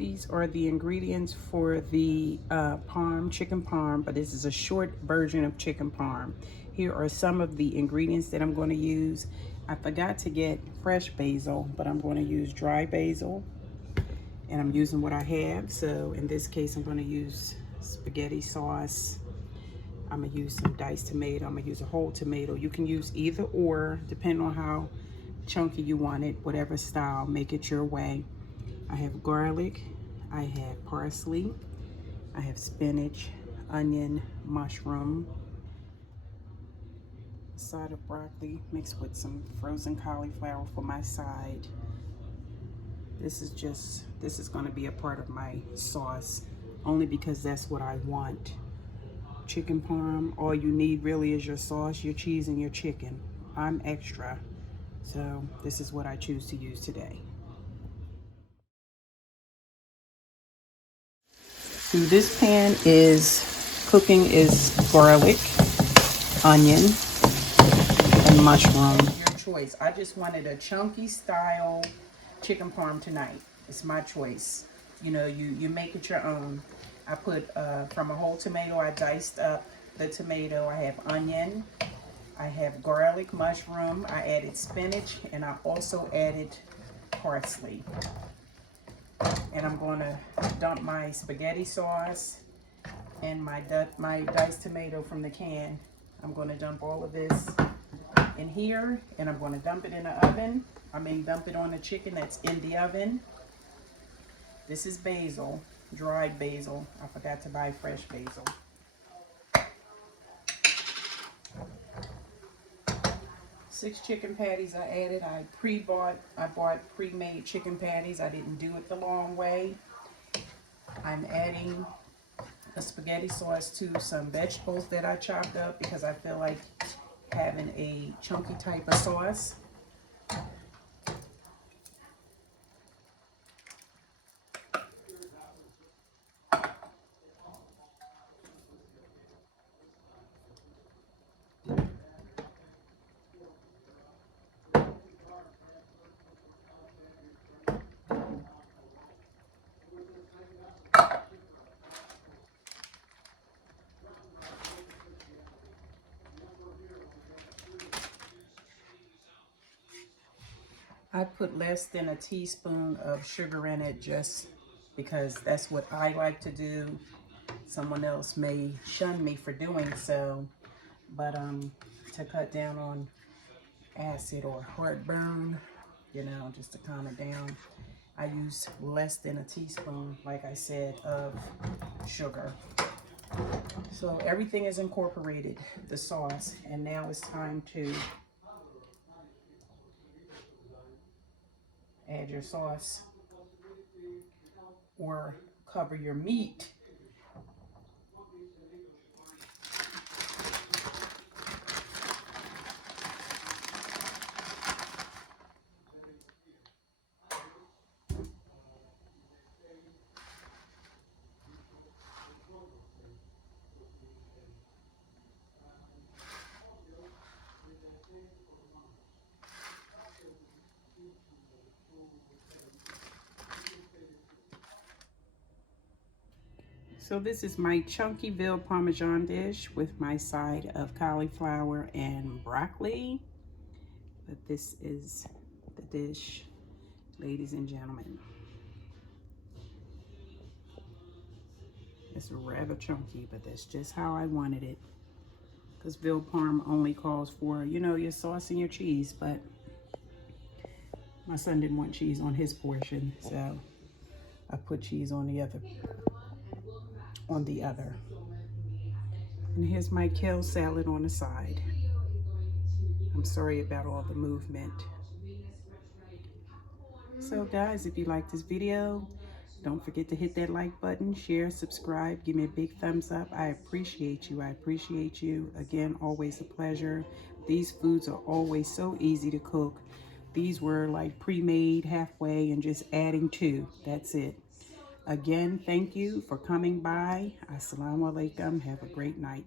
These are the ingredients for the parm, chicken parm, but this is a short version of chicken parm. Here are some of the ingredients that I'm going to use. I forgot to get fresh basil, but I'm going to use dry basil. And I'm using what I have. So in this case, I'm going to use spaghetti sauce. I'm going to use some diced tomato. I'm going to use a whole tomato. You can use either or, depending on how chunky you want it, whatever style, make it your way. I have garlic, I have parsley, I have spinach, onion, mushroom, a side of broccoli mixed with some frozen cauliflower for my side. This is going to be a part of my sauce, only because that's what I want. Chicken parm, all you need really is your sauce, your cheese, and your chicken. I'm extra, so this is what I choose to use today. So this pan is garlic, onion, and mushroom. Your choice. I just wanted a chunky style chicken parm tonight. It's my choice. You know, you make it your own. I put from a whole tomato, I diced up the tomato. I have onion, I have garlic, mushroom, I added spinach, and I also added parsley. And I'm going to dump my spaghetti sauce and my diced tomato from the can. I'm going to dump all of this in here, and I'm going to dump it in the oven. Dump it on the chicken that's in the oven. This is basil, dried basil. I forgot to buy fresh basil. Six chicken patties I added. I bought pre-made chicken patties. I didn't do it the long way. I'm adding a spaghetti sauce to some vegetables that I chopped up because I feel like having a chunky type of sauce. I put less than a teaspoon of sugar in it just because that's what I like to do. Someone else may shun me for doing so, but to cut down on acid or heartburn, you know, just to calm it down, I use less than a teaspoon, like I said, of sugar. So everything is incorporated, the sauce, and now it's time to add your sauce or cover your meat. So this is my chunky veal parmesan dish with my side of cauliflower and broccoli. But this is the dish, ladies and gentlemen. It's rather chunky, but that's just how I wanted it. Because veal parm only calls for, you know, your sauce and your cheese, but my son didn't want cheese on his portion, so I put cheese on the other. And here's my kale salad on the side. I'm sorry about all the movement. So guys, if you like this video, don't forget to hit that like button, share, subscribe, give me a big thumbs up. I appreciate you. I appreciate you. Again, always a pleasure. These foods are always so easy to cook. These were like pre-made halfway and just adding to. That's it. Again, thank you for coming by. Assalamu alaikum. Have a great night.